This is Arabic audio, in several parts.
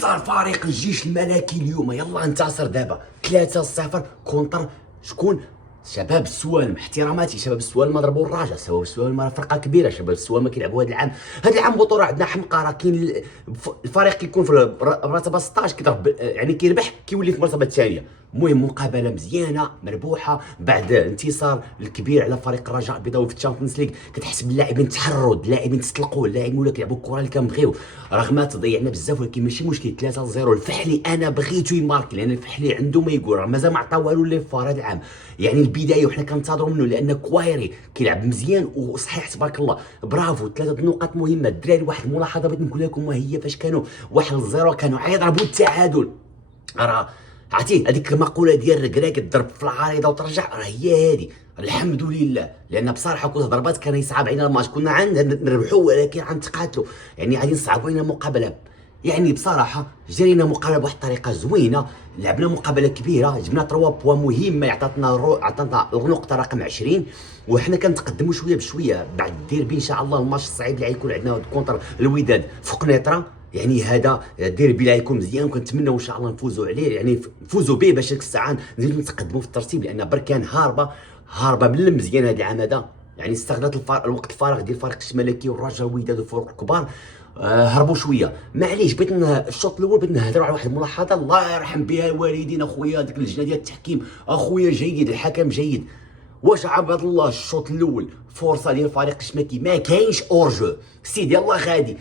انتصار فريق الجيش الملكي اليوم. يلا انتصر دابا 3-0 كونتر شكون؟ شباب السوالم. احتراماتي شباب السوالم ما ضربوا الرجاء، شباب السوالم فرقه كبيره، شباب السوالم كيلعبوا هذا العام بطوله عندنا حمقى. راه كاين الفريق كيكون في المرتبه 16 كيضرب يعني كيربح كيولي في المرتبه الثانيه. المهم مقابله مزيانه مربوحه بعد انتصار الكبير على فريق الرجاء البيضاوي في الشامبيونز ليغ. كتحس باللاعبين تحرروا، اللاعبين تطلقوا، اللاعبين ولاو كيلعبوا الكره اللي كنبغيو رغم تضيعنا بزاف، ولكن ماشي مشكل. 3-0 الفحلي انا بغيتو يماركي لان الفحلي عنده ما يقول، راه مازال ما عطا والو لي فار هذا العام. يعني البدايه وحنا كنتظروا منه لان كوايري كيلعب مزيان وصحيح تبارك الله. برافو 3 نقاط مهمه الدراري. واحد الملاحظه بغيت نقول لكم وهي فاش كانوا 1-0 كانوا غيضربوا التعادل. راه عرفتي هذيك المقوله ديال الكراك تضرب في العارضه وترجع، راه هي هذه. الحمد لله، لان بصراحه كل ضربات كان يصعب علينا الماتش. كنا نربحوا ولكن غنتقاتلوا، يعني غادي نصعبوا علينا المقابله. يعني بصراحه جرينا مقابله بواحد الطريقه زوينه، لعبنا مقابله كبيره، جبنا 3 بوا مهمه، عطاتنا النقطه رقم 20 وحنا كنتقدموا شويه بشويه. بعد الديربي ان شاء الله الماتش الصعيب اللي غيكون عندنا كونتر الوداد في قنيطره، يعني هذا الديربي اللي غيكون مزيان وكنتمناو ان شاء الله نفوزوا عليه، يعني نفوزوا به باش ديك الساعه نزيدوا نتقدموا في الترتيب. لان بركان هاربه بالمزيان هذا العام هذا، يعني استغلت الوقت الفارغ ديال فريق الملكي والرجاء والوداد والفرق الكبار. هربوا شويه. معليش بغيت الشوط الاول بغيت نهضروا على واحد الملاحظه الله يرحم بها الوالدين. اخويا ديك اللجنه ديال التحكيم اخويا جيد، الحكم جيد. واش عباد الله الشوط الاول فرصه ديال فريق الشماكي ما كاينش اورجو سيدي الله غادي،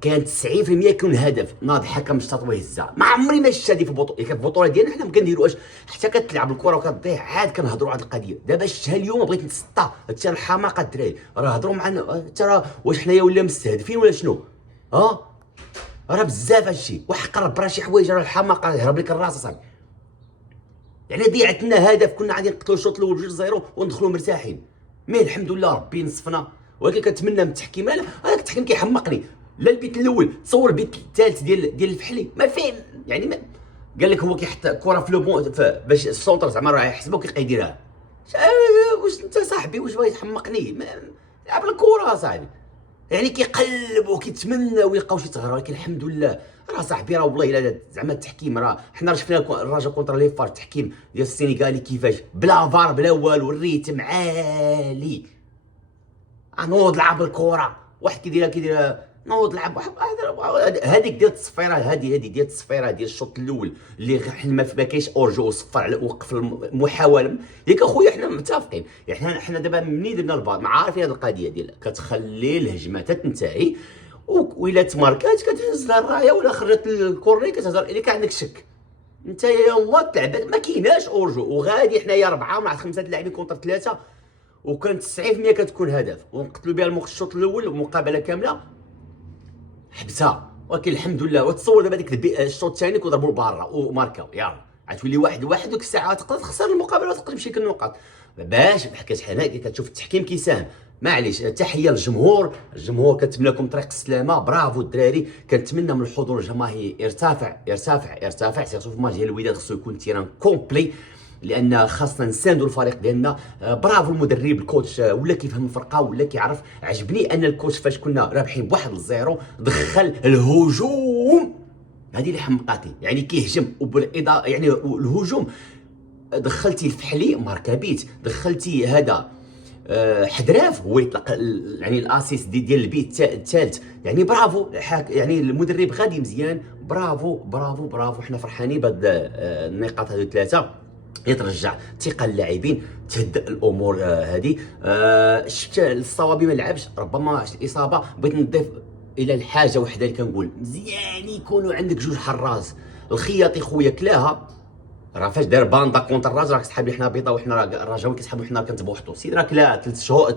كان 90% يكون هدف ناض حكم شطط وهزها. ما عمري ما شفت هذه في البطوله، كانت البطوله ديالنا حنا ما كنديروهاش حتى كتلعب الكره وكتضيع عاد كنهضروا على القضيه. دابا شفتها اليوم بغيت نتسطى حتى الحماقه الدراري راه هضروا معنا حتى راه واش حنايا ولا مستهدفين ولا شنو؟ راه بزاف هادشي وحق رب، راه شي حوايج راه الحماقه يهرب لك الراس اصاحبي. يعني ضيعت لنا هدف كنا غادي نقتلوا الشوط الاول 2-0 وندخلوا مرتاحين. مي الحمد لله ربي نصفنا، ولكن كنتمنى من التحكيم. هذاك التحكيم كيحمقني. لا البيت الاول تصور البيت الثالث ديال الفحلي ما فين، يعني ما قال لك هو كيحط كره في لو بون باش السونتر زعما راه يحسبوا كيبقى يديرها. واش انت صاحبي واش باغي تحمقني؟ لعب الكره صاحبي، يعني كيقلبوا كيتمناو يلقاو شي ثغره. ولكن الحمد لله راه صاحبي راه والله الا زعما التحكيم راه حنا شفنا الرجاء كونتر لي فار التحكيم ديال السينيغالي كيفاش بلا فار بلا والو، الريتم عالي. نوض لعب الكره واحد كيديرها نوض لعب واحد هذيك ديال التصفيره، هذه ديال التصفيره ديال الشوط الاول اللي ما كاينش اورجو وصفر على وقف المحاوله. ياك اخويا حنا متفقين، يعني حنا دابا منين درنا الفار ما عارفين هذه القضيه ديال كتخلي الهجمه تنتهي وإلا تماركات كتهز لها الرايه ولا خرجت الكورني كتهزر اللي كان عندك شك انت يلاه تلعب ما كايناش اورجو. وغادي حنايا 4 مع 5 اللاعبين كونتر 3 وكانت 90% كتكون هدف ونقتلوا بها الشوط الاول ومقابله كامله حبسها. ولكن الحمد لله. وتصور دابا ديك الشوط الثاني كنضربوا برا وماركاو يلا غتولي 1-1 ديك الساعه تقدر تخسر المقابله وتقدر تمشي لك النقاط. باش بحكاش حنا كتشوف التحكيم كيساهم. معليش تحيه للجمهور، الجمهور كنتمنى لكم طريق السلامه. برافو الدراري، كنتمنى من الحضور الجماهيري يرتفع سيرتو في الماتش ديال الوداد خصو يكون تيران كومبلي لان خاصنا نساندوا الفريق ديالنا. برافو المدرب الكوتش ولا كيفهم الفرقه ولا كيعرف. عجبني ان الكوتش فاش كنا رابحين ب1-0 دخل الهجوم، هذه اللي حمقاتي، يعني كيهجم وبالاضافه يعني الهجوم دخلتي الفحلي ماركابيت، دخلتي هذا حدراف هو يطلق يعني الاسيس ديال البيت الثالث. يعني برافو يعني المدرب غادي مزيان. برافو حنا فرحانين بهاد النقاط هذو 3 يترجع ثقه اللاعبين، تهدأ الامور هذه. شفت الصوابي ما لعبش ربما الاصابه. بغيت نضيف الى الحاجه وحده اللي كنقول مزيان يكونوا عندك 2 حراس. الخياطي خويا كلاها راه فاش دار باندا كونتر الرجاء راك تسحب لي حنا بيضه وحنا الرجاوي كيسحبوا حنا كنتبوحطوا سيد راك لا 3 شهور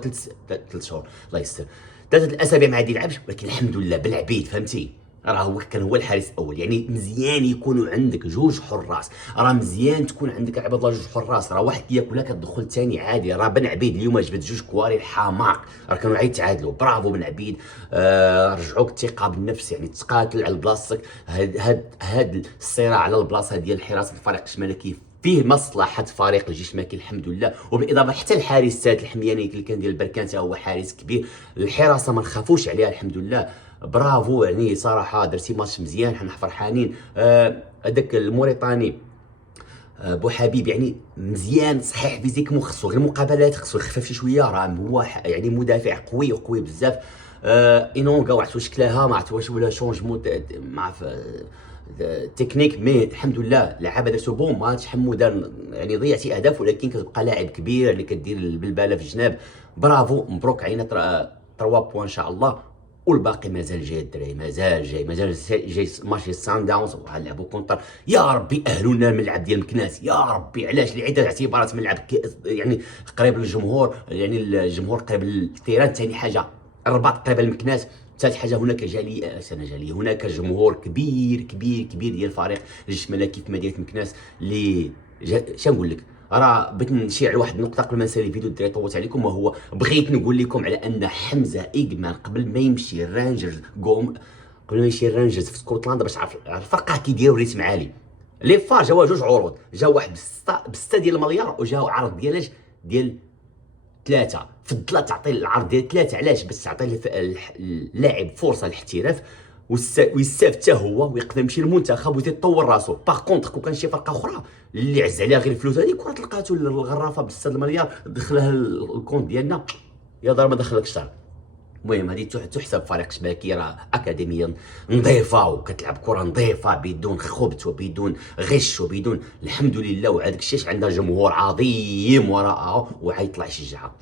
3 شهور الله يستر 3 الاسابيع ما عادي يلعبش. ولكن الحمد لله بالعبيد فهمتي راه هو كان هو الحارس الاول. يعني مزيان يكونوا عندك 2 حراس، راه مزيان تكون عندك عباد الله 2 حراس. راه واحد كياكلها كتدخل ثاني عادي. راه بن عبيد اليوم جبد 2 كواري الحماق راه كانوا عاد يتعادلوا. برافو بن عبيد. رجعوك الثقه بالنفس، يعني تقاتل على بلاصتك. هاد الصراع على البلاصه ديال حراسه الفريق الشمالي فيه مصلحه فريق الجيش الملكي الحمد لله. وبالاضافه حتى الحارس السادات الحمياني اللي كان ديال البركان هو حارس كبير. الحراسه ما نخافوش عليها الحمد لله. برافو يعني صراحه درتي ماتش مزيان، حنا فرحانين. هذاك الموريتاني بو حبيب يعني مزيان صحيح فيزيكمون، خصو غير مقابلات، خصو يخفف شي شويه، راه هو يعني مدافع قوي وقوي بزاف. اينونغا وعرفتو شكلها، ما عرفت واش ولا شونجمون ما عرف تكنيك، مي الحمد لله لعابه درتو بون ماتش. حمودان يعني ضيعتي اهداف ولكن كتبقى لاعب كبير اللي كدير البلباله في الجناب. برافو مبروك علينا 3 بوان ان شاء الله، والباقي مازال جاي الدراري، مازال جاي ماتش سان داونز وغنلعبوا كونتر. يا ربي اهلونا الملعب ديال مكناس، يا ربي علاش لعده اعتبارات ملعب يعني قريب للجمهور، يعني الجمهور قريب للتيران. ثاني حاجه الرباط قريب لمكناس. ثالث حاجه هناك جاليه هناك جمهور كبير كبير كبير ديال الفريق الجيش الملكي في مدينه مكناس اللي شنقول لك. راه بغيت نشير على واحد النقطه قبل ما نسالي الفيديو الدراري، طولت عليكم، وهو بغيت نقول لكم على ان حمزه ايغمان قبل ما يمشي الرانجرز قبل ما يمشي الرانجرز في اسكتلندا باش عرف الفرقه كيديروا ريتم عالي. لي فار جاوا جوج عروض، جا واحد ب 6 ديال المليار، وجا عرض ديال 3. فضلت تعطي العرض ديال 3 علاش؟ باش تعطي اللاعب فرصه للاحتراف ويستافد حتى هو ويقدر يمشي للمنتخب ويتطور راسو. باغ كونطخ كون كان شي فرقه اخرى اللي عز عليها غير الفلوس هذيك وراه تلقاتو الغرافه ب 6 المليار دخلها الكونت ديالنا، يا دار ما دخلكش دار. المهم هذه تحسب فريق شباكي، راه اكاديميه نظيفه وكتلعب كره نظيفه بدون خبث وبدون غش وبدون الحمد لله، وهذاك الشيء عندها جمهور عظيم وراءها وحيطلع يشجعها.